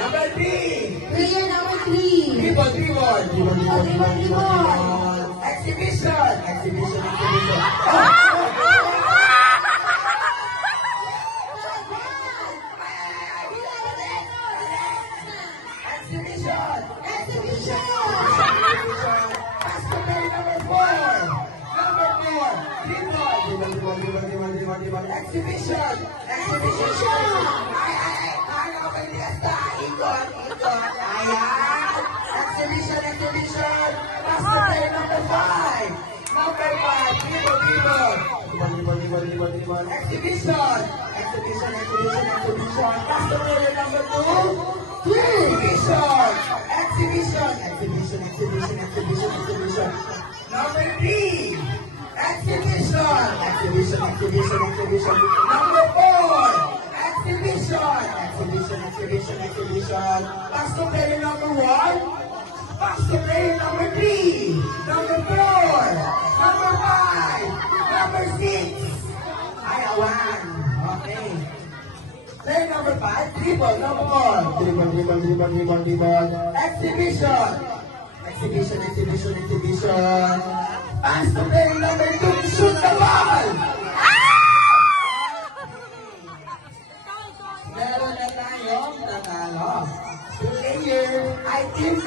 Number 3. Player number 3. Dribble, dribble. Dribble, dribble, dribble, dribble, Dribble. dribble. Exhibition. Exhibition, exhibition. Exhibition. Exhibition. Basketball number 4. Number 4. Dribble. Dribble, dribble, dribble, dribble, dribble, dribble. Exhibition. Exhibition. Ayaw kay Liesta. Ikot, ikot. Ayan. Exhibition, exhibition. Basketball number 5. Number 5. Dribble, dribble. Dribble, dribble, dribble, dribble. Exhibition. Exhibition, exhibition, exhibition. Basketball number 2. Exhibition! Exhibition! Exhibition, exhibition, exhibition, exhibition. Number 3. Exhibition! Exhibition, exhibition, exhibition. Number 4. Exhibition! Exhibition, exhibition, exhibition. Pass to player number 1. Pass to player number 3. Number 4. Number 5. Number 6. Ay, awan. Okay. Player number 5, dribble, number 1. Dribble, dribble, dribble, dribble, dribble. Exhibition. Exhibition, exhibition, exhibition. Pass to player number 2, shoot the ball. Meron na tayong natalo. Player, Team B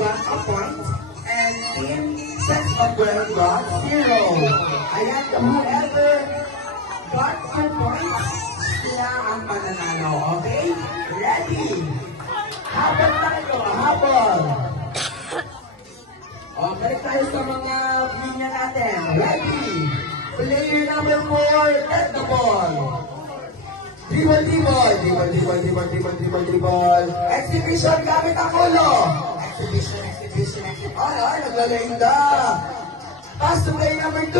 got a point and Team Sex of Girl got 0. Ayan, whoever got 2 points, sila ang mananalo, okay? Ready? Habol tayo, habol! Okay, tayo sa mga linya natin. Ready? Player number 4, get the ball. Dribble, dribble, dribble, dribble, dribble, dribble, dribble, dribble. Exhibition gamit ang ulo. Exhibition, exhibition, exhibition. Ay, naglalayda. Pass to player number 2.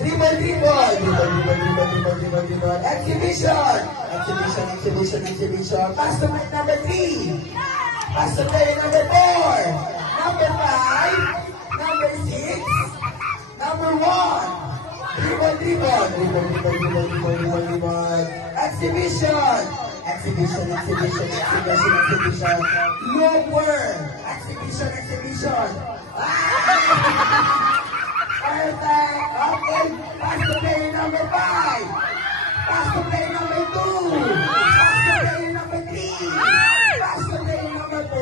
Dribble, dribble, dribble, dribble, dribble, dribble, dribble, dribble. Exhibition. Exhibition, exhibition, exhibition. Pass to player number 3. Pass to player number 4. Number 5. Number 6. Number 1. Dribble, dribble, dribble, dribble, dribble, dribble, dribble, dribble. Exhibition. Exhibition, exhibition, exhibition, exhibition. Lower. Exhibition, exhibition. Perfect. Okay. Pass to player number 5. Pass to player number 2. Pass to player number 3. Pass to player number 4.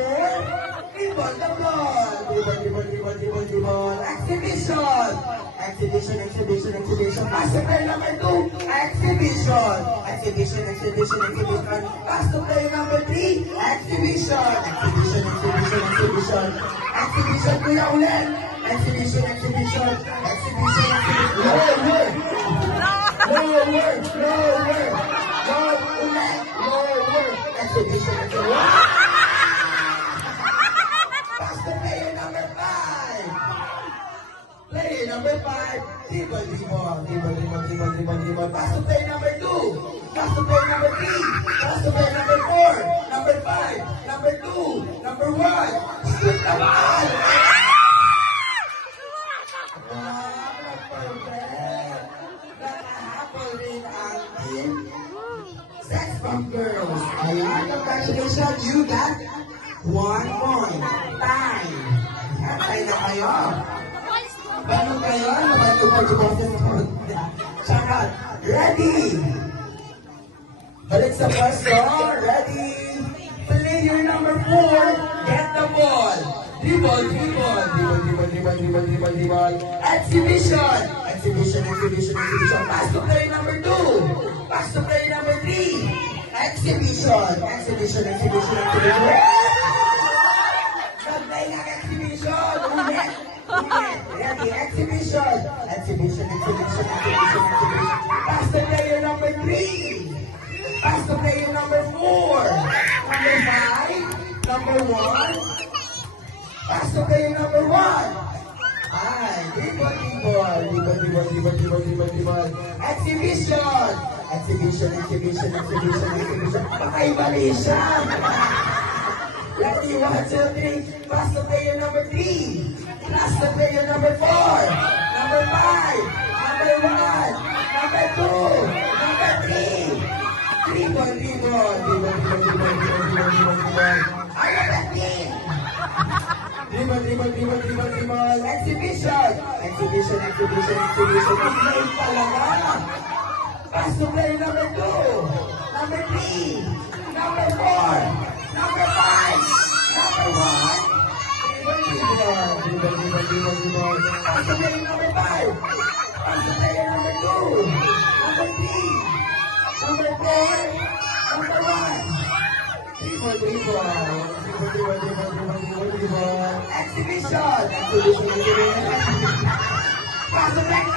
Dribble the ball. Dribble, dribble, dribble, dribble, dribble. Exhibition. Exhibition, exhibition, exhibition. Pass to player number 2. Exhibition. Exhibition, exhibition, exhibition. Pass to player number 3. Exhibition. Exhibition, exhibition, exhibition. Exhibition, kuya ulit. Exhibition, exhibition, exhibition, exhibition. Lower. Lower, lower. Lower, ulit. Lower. Exhibition, exhibition. Pass to player number 5. Player number 5, dribble, dribble, dribble, dribble, dribble, dribble, dribble. Pass to player number 2. Pass to player number 3. Pass to player number 4. Number 5. Number 2. Number 1. Shoot the ball. Perfect. Nakahabol rin ang team Sex from Girls. Ayan, congratulations. You got 1 point. Time. Hantay na kayo. Paano kayo? Nabanto pa yung boses mo. Charot. Ready? Balik sa pwesto. Ready? Player number 4, get the ball. Dribble, dribble, dribble, dribble, dribble, dribble, dribble, dribble. Exhibition. Exhibition, exhibition, exhibition. Pass to player number 2. Pass to player number 3. Exhibition. Exhibition, exhibition, exhibition. Nag-play ng exhibition. Ulit. Ready, exhibition. Exhibition, exhibition, exhibition, exhibition. Pass to player number 3. Pass to player number 4. Number 5. Number 1. Pass to player number 1. Ay, dribble, dribble, dribble, dribble, dribble, dribble, dribble, dribble. Exhibition. Exhibition, exhibition, exhibition, exhibition. Pakaibali siya. Ready, 1, 2, 3. Pass to player number 3. Pass to player number 4. Number 5. Number 1. Number 2. Number 3. Dribble, dribble, dribble, dribble, dribble, dribble, dribble, Are you ready? Dribble. Exhibition. Play talaga. Pass to play number 2. Number 3. Number 4. Number 5. Number 1. Dribble. Pass to play number 5. Pass to play number 2. Number 3. Number 4. Number 1. Dribble. Exhibition. Pass to play